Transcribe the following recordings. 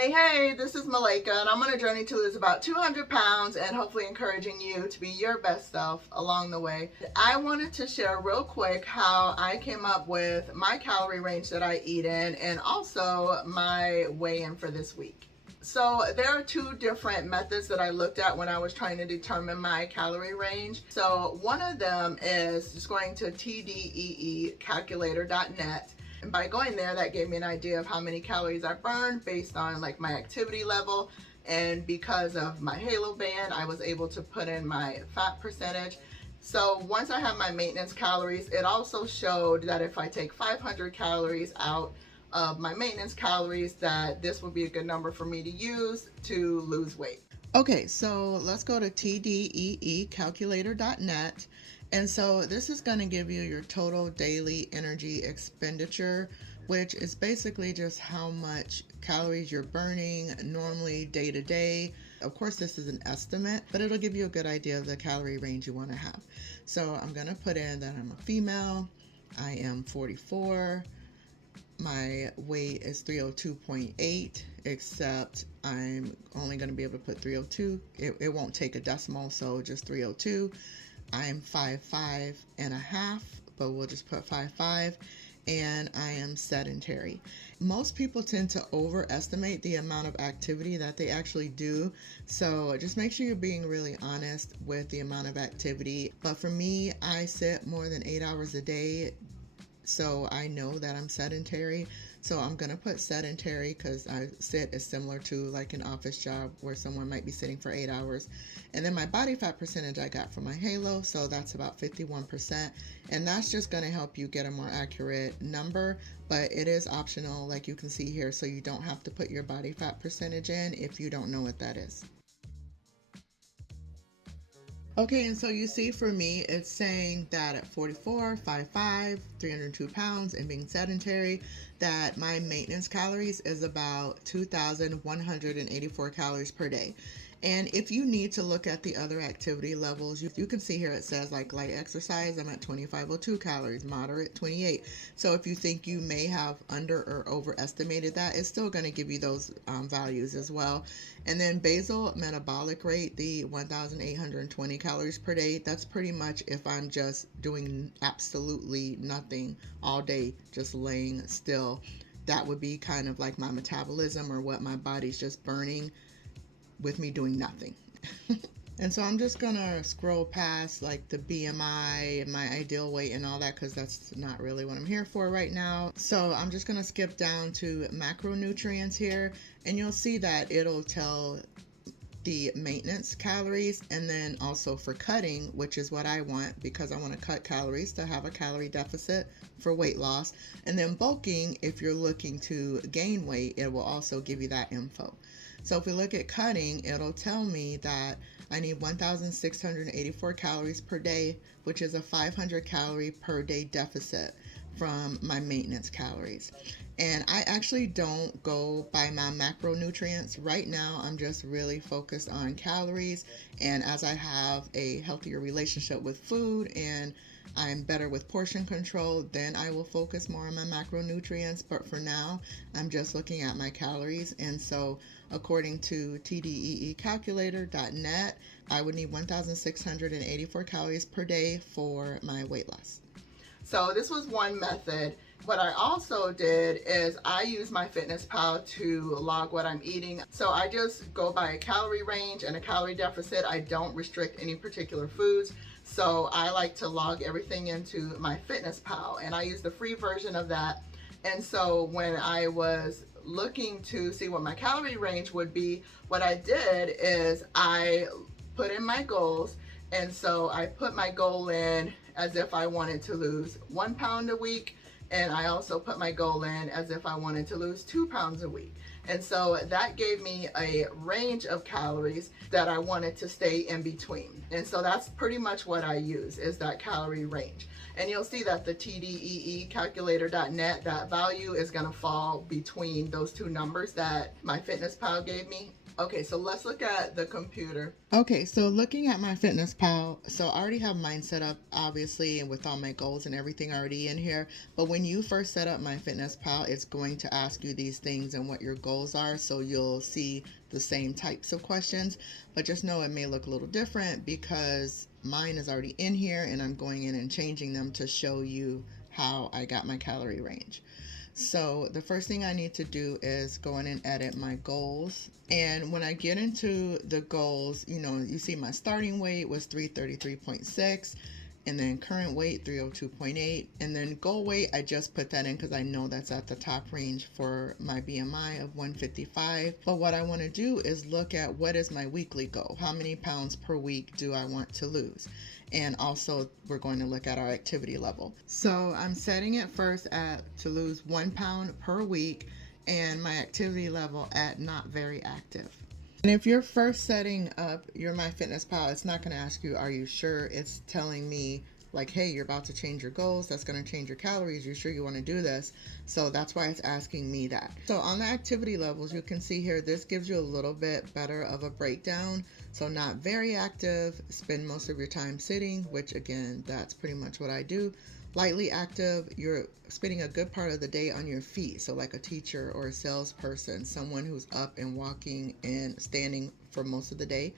Hey, this is Malaika, and I'm on a journey to lose about 200 pounds and hopefully encouraging you to be your best self along the way. I wanted to share real quick how I came up with my calorie range that I eat in and also my weigh-in for this week. So there are two different methods that I looked at when I was trying to determine my calorie range. So one of them is just going to tdee calculator.net. And by going there, that gave me an idea of how many calories I burned based on like my activity level. And because of my halo band, I was able to put in my fat percentage. So once I have my maintenance calories, it also showed that if I take 500 calories out of my maintenance calories, that this would be a good number for me to use to lose weight. Okay, so let's go to tdeecalculator.net. And so this is going to give you your total daily energy expenditure, which is basically just how much calories you're burning normally day to day. Of course, this is an estimate, but it'll give you a good idea of the calorie range you want to have. So I'm going to put in that I'm a female. I am 44. My weight is 302.8, except I'm only going to be able to put 302. It won't take a decimal, so just 302. I'm 5'5" and a half, but we'll just put 5'5", and I am sedentary. Most people tend to overestimate the amount of activity that they actually do, so just make sure you're being really honest with the amount of activity. But for me, I sit more than 8 hours a day, so I know that I'm sedentary. So I'm going to put sedentary because I sit is similar to like an office job where someone might be sitting for 8 hours. And then my body fat percentage I got from my halo, so that's about 51%. And that's just going to help you get a more accurate number, but it is optional like you can see here, so you don't have to put your body fat percentage in if you don't know what that is. Okay, and so you see for me, it's saying that at 44, 5'5", 302 pounds, and being sedentary, that my maintenance calories is about 2,184 calories per day. And if you need to look at the other activity levels, you can see here it says like light exercise, I'm at 2502 calories, moderate 28. So if you think you may have under or overestimated that, it's still going to give you those values as well. And then basal metabolic rate, the 1,820 calories per day, that's pretty much if I'm just doing absolutely nothing all day, just laying still. That would be kind of like my metabolism or what my body's just burning with me doing nothing. And so I'm just gonna scroll past like the BMI and my ideal weight and all that, because that's not really what I'm here for right now. So I'm just gonna skip down to macronutrients here, and you'll see that it'll tell the maintenance calories, and then also for cutting, which is what I want because I want to cut calories to have a calorie deficit for weight loss. And then bulking, if you're looking to gain weight, it will also give you that info. So if we look at cutting, it'll tell me that I need 1,684 calories per day, which is a 500 calorie per day deficit from my maintenance calories. And I actually don't go by my macronutrients. Right now, I'm just really focused on calories. And as I have a healthier relationship with food and I'm better with portion control, then I will focus more on my macronutrients. But for now, I'm just looking at my calories. And so according to tdeecalculator.net, I would need 1,684 calories per day for my weight loss. So this was one method. What I also did is I use MyFitnessPal to log what I'm eating. So I just go by a calorie range and a calorie deficit. I don't restrict any particular foods. So I like to log everything into MyFitnessPal, and I use the free version of that. And so when I was looking to see what my calorie range would be, what I did is I put in my goals. And so I put my goal in as if I wanted to lose 1 pound a week. And I also put my goal in as if I wanted to lose 2 pounds a week. And so that gave me a range of calories that I wanted to stay in between. And so that's pretty much what I use, is that calorie range. And you'll see that the tdeecalculator.net, that value is going to fall between those two numbers that MyFitnessPal gave me. Okay, so let's look at the computer. Okay, so looking at my Fitness Pal, so I already have mine set up, obviously, and with all my goals and everything already in here. But when you first set up my Fitness Pal, it's going to ask you these things and what your goals are, so you'll see the same types of questions. But just know it may look a little different because mine is already in here, and I'm going in and changing them to show you how I got my calorie range. So the first thing I need to do is go in and edit my goals. And when I get into the goals, you know, you see my starting weight was 333.6, and then current weight 302.8, and then goal weight, I just put that in because I know that's at the top range for my BMI of 155. But what I want to do is look at what is my weekly goal. How many pounds per week do I want to lose? And also we're going to look at our activity level. So I'm setting it first at to lose 1 pound per week, and my activity level at not very active. And if you're first setting up your MyFitnessPal, it's not going to ask you, are you sure? It's telling me like, hey, you're about to change your goals. That's going to change your calories. You're sure you want to do this? So that's why it's asking me that. So on the activity levels, you can see here, this gives you a little bit better of a breakdown. So not very active, spend most of your time sitting, which again, that's pretty much what I do. Lightly active, you're spending a good part of the day on your feet. So like a teacher or a salesperson, someone who's up and walking and standing for most of the day.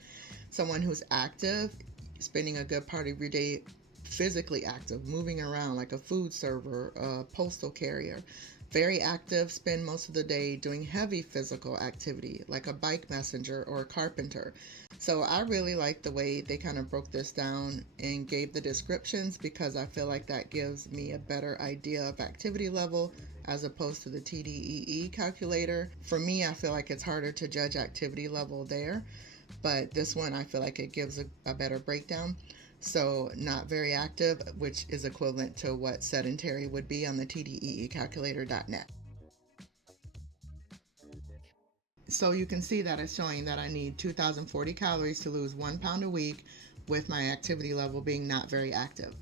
Someone who's active, spending a good part of your day physically active, moving around like a food server, a postal carrier. Very active, spend most of the day doing heavy physical activity like a bike messenger or a carpenter. So I really like the way they kind of broke this down and gave the descriptions, because I feel like that gives me a better idea of activity level as opposed to the tdee calculator. For me, I feel like it's harder to judge activity level there, but this one I feel like it gives a better breakdown. So not very active, which is equivalent to what sedentary would be on the tdeecalculator.net. So you can see that it's showing that I need 2,040 calories to lose 1 pound a week, with my activity level being not very active.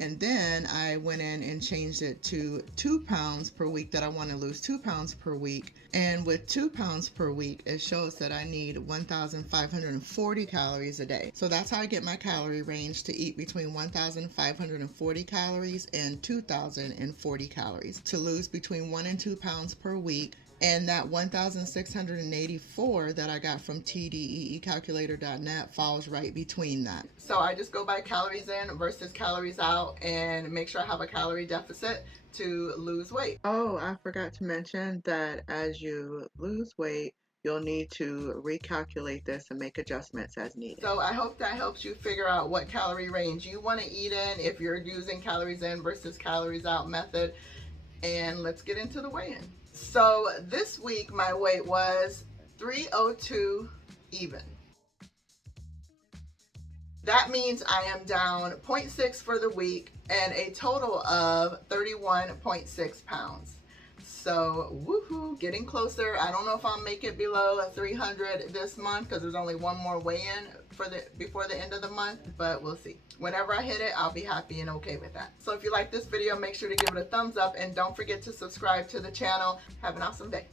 And then I went in and changed it to 2 pounds per week, that I want to lose 2 pounds per week. And with 2 pounds per week, it shows that I need 1,540 calories a day. So that's how I get my calorie range, to eat between 1,540 calories and 2,040 calories, to lose between 1 and 2 pounds per week. And that 1,684 that I got from tdeecalculator.net falls right between that. So I just go by calories in versus calories out and make sure I have a calorie deficit to lose weight. Oh, I forgot to mention that as you lose weight, you'll need to recalculate this and make adjustments as needed. So I hope that helps you figure out what calorie range you want to eat in if you're using calories in versus calories out method. And let's get into the weigh-in. So this week my weight was 302 even. That means I am down 0.6 for the week and a total of 31.6 pounds. So woohoo, getting closer. I don't know if I'll make it below 300 this month because there's only one more weigh-in before the end of the month, but we'll see. Whenever I hit it, I'll be happy and okay with that. So if you like this video, make sure to give it a thumbs up and don't forget to subscribe to the channel. Have an awesome day.